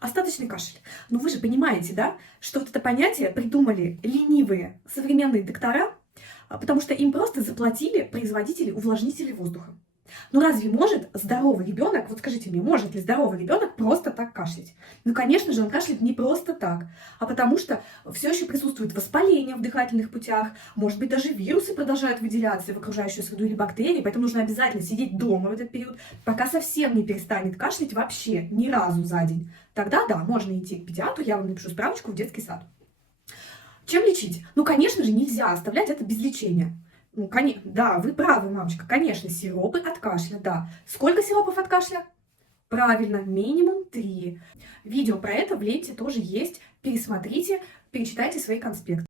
Остаточный кашель. Ну вы же понимаете, да, что вот это понятие придумали ленивые современные доктора, потому что им просто заплатили производители увлажнителей воздуха. Ну разве может здоровый ребенок, вот скажите мне, может ли здоровый ребенок просто так кашлять? Ну, конечно же, он кашляет не просто так, а потому что все еще присутствует воспаление в дыхательных путях, может быть, даже вирусы продолжают выделяться в окружающую среду или бактерии, поэтому нужно обязательно сидеть дома в этот период, пока совсем не перестанет кашлять вообще ни разу за день. Тогда да, можно идти к педиатру, я вам напишу справочку в детский сад. Чем лечить? Ну, конечно же, нельзя оставлять это без лечения. Ну, да, вы правы, мамочка, конечно, сиропы от кашля, да. Сколько сиропов от кашля? Правильно, минимум 3. Видео про это в ленте тоже есть. Пересмотрите, перечитайте свои конспекты.